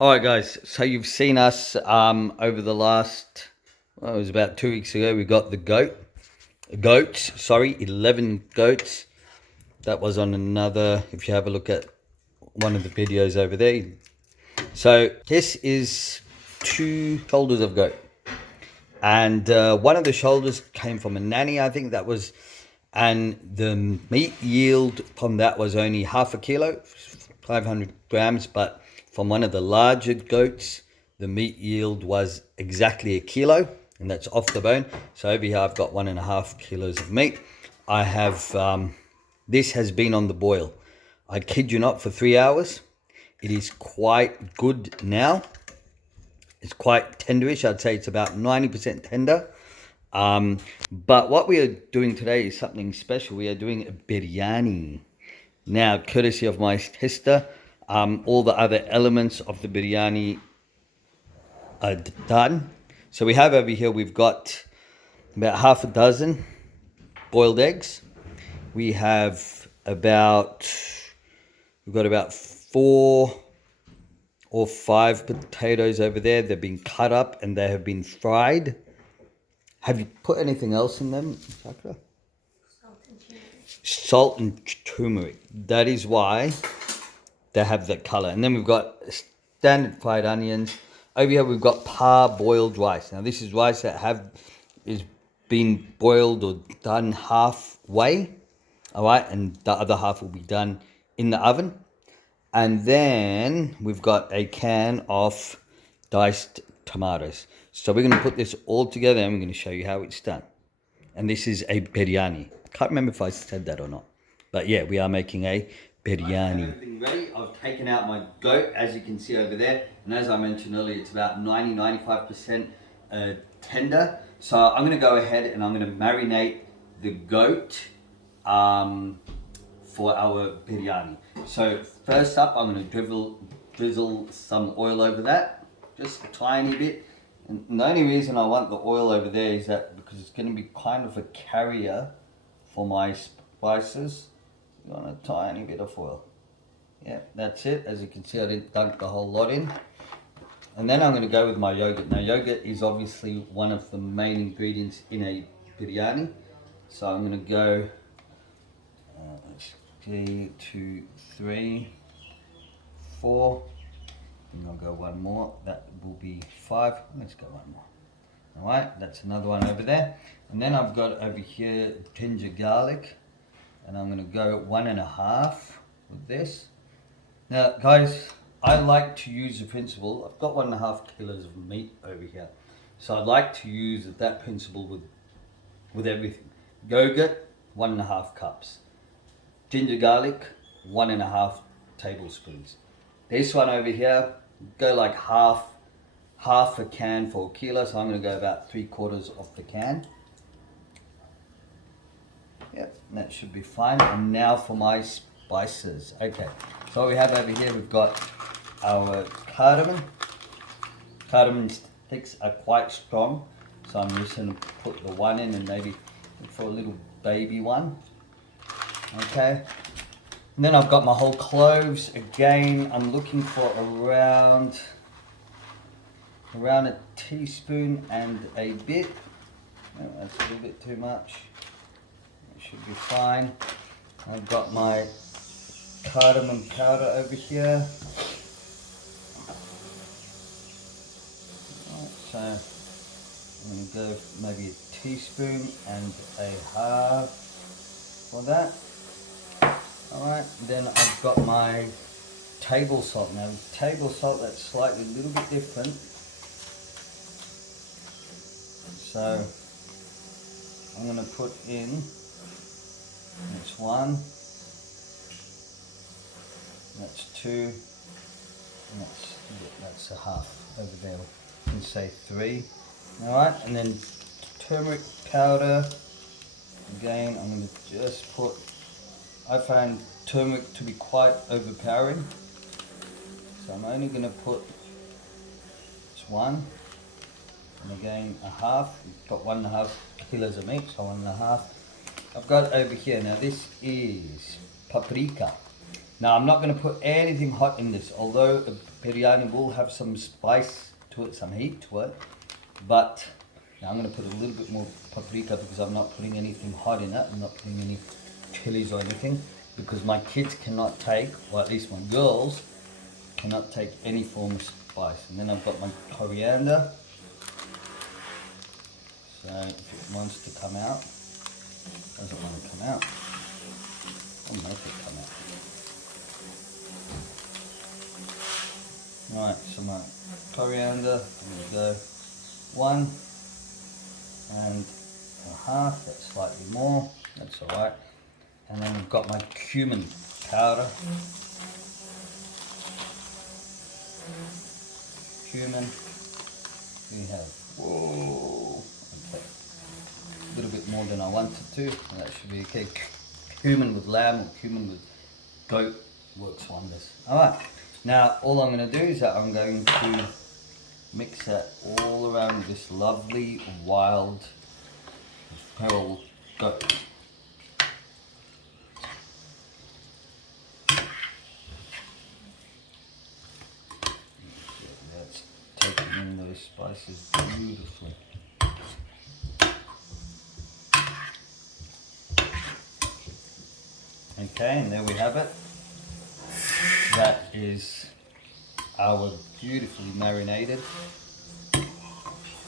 All right, guys. So you've seen us over the last, well, it was about 2 weeks ago. We got the goats. Sorry, 11 goats. That was on another. If you have a look at one of the videos over there. So this is two shoulders of goat, and one of the shoulders came from a nanny. I think that was, and the meat yield from that was only half a kilo, 500 grams. But from one of the larger goats, the meat yield was exactly a kilo, and that's off the bone. So over here, I've got 1.5 kilos of meat. I have this has been on the boil. I kid you not, for 3 hours. It is quite good now. It's quite tenderish. I'd say it's about 90% tender. But what we are doing today is something special. We are doing a biryani. Now, courtesy of my sister, all the other elements of the biryani are done. So we have over here, we've got about half a dozen boiled eggs. We have we've got about 4 or 5 potatoes over there. They've been cut up and they have been fried. Have you put anything else in them, Sakura? Salt and turmeric. That is why they have that color. And then we've got standard fried onions. Over here we've got parboiled rice. Now this is rice that is been boiled or done halfway. All right, and the other half will be done in the oven. And then we've got a can of diced tomatoes. So we're going to put this all together and we're going to show you how it's done. And this is a biryani. I can't remember if I said that or not. But yeah, we are making a biryani. Everything ready. I've taken out my goat, as you can see over there. And as I mentioned earlier, it's about 90-95% tender. So I'm going to go ahead and I'm going to marinate the goat for our biryani. So first up, I'm going to drizzle some oil over that, just a tiny bit. And the only reason I want the oil over there is that because it's going to be kind of a carrier for my spices. You want a tiny bit of oil. Yeah, that's it. As you can see, I didn't dunk the whole lot in. And then I'm going to go with my yogurt. Now, yogurt is obviously one of the main ingredients in a biryani. So I'm going to go 2, 3, 4. And I'll go one more. That will be 5. Let's go one more. All right, that's another one over there. And then I've got over here ginger garlic. And I'm going to go 1.5 with this. Now, guys, I like to use the principle. I've got 1.5 kilos of meat over here. So I'd like to use that principle with everything. Yogurt, 1.5 cups. Ginger garlic, 1.5 tablespoons. This one over here, go like half a can for a kilo, so I'm going to go about 3/4 of the can. Yep, that should be fine. And now for my spices. Okay, so what we have over here, we've got our cardamom. Cardamom sticks are quite strong, so I'm just going to put the one in and maybe for a little baby one. Okay, and then I've got my whole cloves. Again, I'm looking for around a teaspoon and a bit. Oh, that's a little bit too much. It should be fine. I've got my cardamom powder over here. Right, so I'm going to go maybe a teaspoon and a half for that. Alright, then I've got my table salt. Now, table salt, that's slightly a little bit different. So, I'm going to put in, that's 1, that's 2, and that's a half over there. You can say 3. Alright, and then turmeric powder. Again, I'm going to just put, I find turmeric to be quite overpowering, so I'm only going to put just 1, and again a half. We've got 1.5 kilos of meat, so 1.5. I've got over here, now this is paprika. Now I'm not going to put anything hot in this, although biryani will have some spice to it, some heat to it. But now I'm going to put a little bit more paprika because I'm not putting anything hot in it. I'm not putting any chilies or anything because my kids cannot take, or at least my girls, cannot take any form of spice. And then I've got my coriander. So if it wants to come out, doesn't want to come out, I'll make it come out. Right, so my coriander, I'm going to go 1 and a half, that's slightly more, that's alright. And then I've got my cumin powder. Cumin, we have, whoa, okay, a little bit more than I wanted to, and that should be okay. Cumin with lamb or cumin with goat works wonders. Alright, now all I'm going to do is that I'm going to mix that all around this lovely wild feral goat. That's taking in those spices beautifully. Okay, and there we have it. That is our beautifully marinated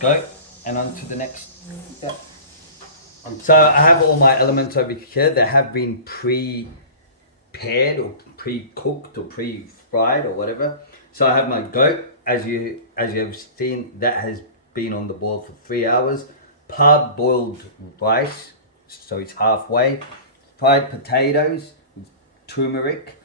goat, and on to the next step. So I have all my elements over here. They have been pre-paired or pre-cooked or pre-fried or whatever. So I have my goat, as you have seen, that has been on the boil for 3 hours. Parboiled rice, so it's halfway. Fried potatoes, turmeric,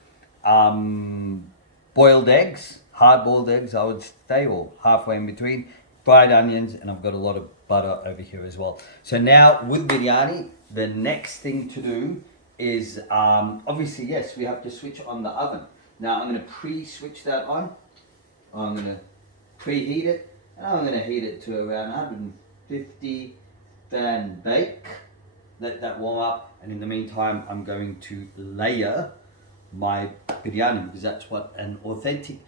boiled eggs, hard-boiled eggs, I would say, or halfway in between. Fried onions, and I've got a lot of butter over here as well. So now with biryani, the next thing to do is, obviously, yes, we have to switch on the oven. Now I'm going to pre-switch that on. I'm going to preheat it, and I'm going to heat it to around 150, then bake. Let that warm up, and in the meantime, I'm going to layer my biryani because that's what an authentic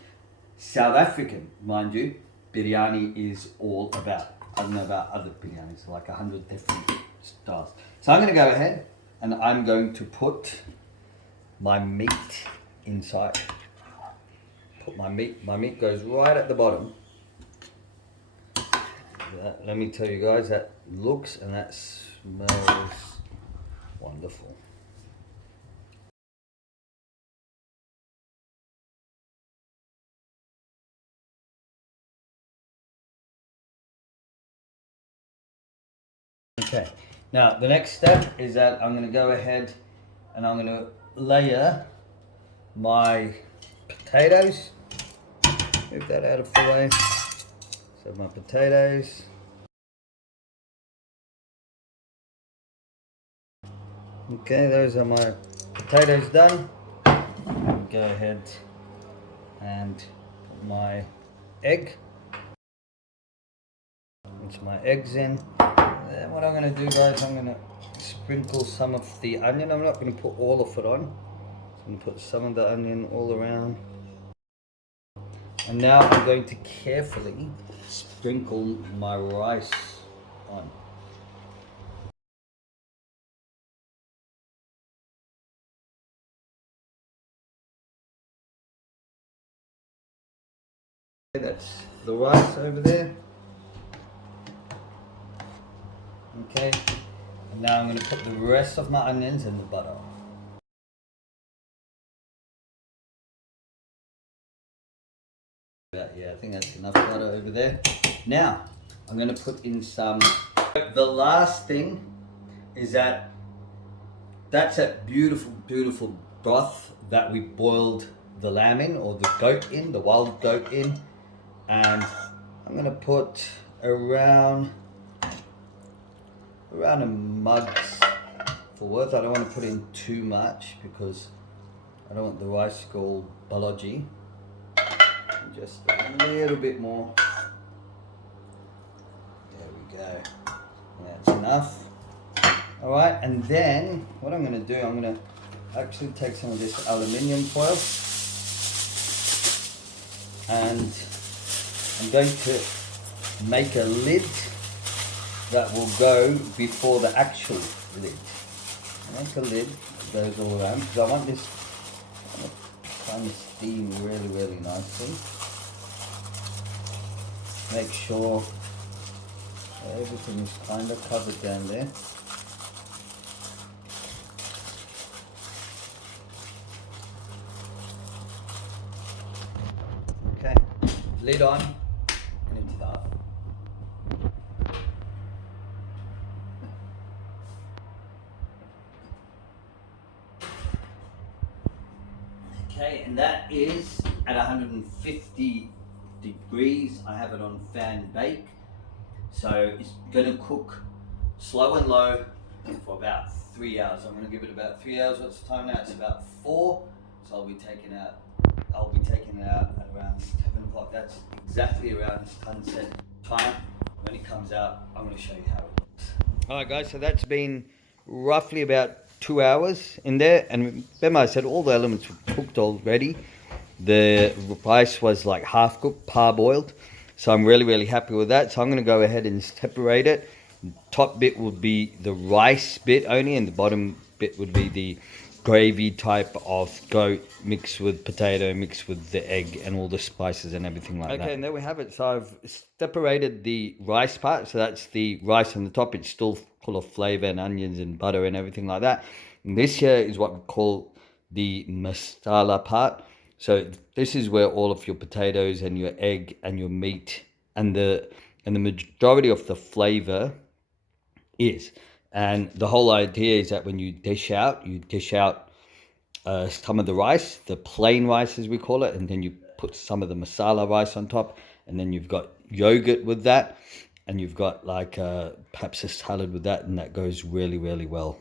South African, mind you, biryani is all about. I don't know about other biryanis, like 100 different styles. So I'm going to go ahead and I'm going to put my meat inside. Put my meat goes right at the bottom. Let me tell you guys, that looks and that smells wonderful. Okay, now the next step is that I'm going to go ahead and I'm going to layer my potatoes. Move that out of the way. So my potatoes. Okay, those are my potatoes done. Go ahead and put my egg. Put my eggs in. And then what I'm going to do, guys, I'm going to sprinkle some of the onion. I'm not going to put all of it on. I'm going to put some of the onion all around. And now I'm going to carefully sprinkle my rice on. That's the rice over there. Okay, and now I'm going to put the rest of my onions in the butter. Yeah, I think that's enough butter over there. Now, I'm going to put in some. The last thing is that that's that beautiful, beautiful broth that we boiled the lamb in, or the goat in, the wild goat in. And I'm going to put around a mug's for worth. I don't want to put in too much because I don't want the rice to go balogi. Just a little bit more. There we go. That's enough. Alright, and then what I'm going to do, I'm going to actually take some of this aluminium foil. and I'm going to make a lid that will go before the actual lid. Make a lid that goes all around because I want this kind of steam really nicely. Make sure everything is kind of covered down there. Okay, lid on and into the oven. Okay, and that is at 150 degrees. I have it on fan bake. So it's gonna cook slow and low for about 3 hours. I'm gonna give it about 3 hours. What's the time now? It's about 4. So I'll be taking it out at around 7 o'clock. That's exactly around sunset time. When it comes out, I'm gonna show you how it looks. Alright guys, so that's been roughly about 2 hours in there, and remember I said all the elements were cooked already. The rice was like half cooked, parboiled, so I'm really happy with that. So I'm going to go ahead and separate it. Top bit would be the rice bit only, and the bottom bit would be the gravy type of goat mixed with potato, mixed with the egg and all the spices and everything like that. Okay, and there we have it. So I've separated the rice part, so that's the rice on the top. It's still full of flavor and onions and butter and everything like that. And this here is what we call the masala part. So this is where all of your potatoes and your egg and your meat and the majority of the flavor is. And the whole idea is that when you dish out some of the rice, the plain rice as we call it, and then you put some of the masala rice on top, and then you've got yogurt with that, and you've got like perhaps a salad with that, and that goes really well.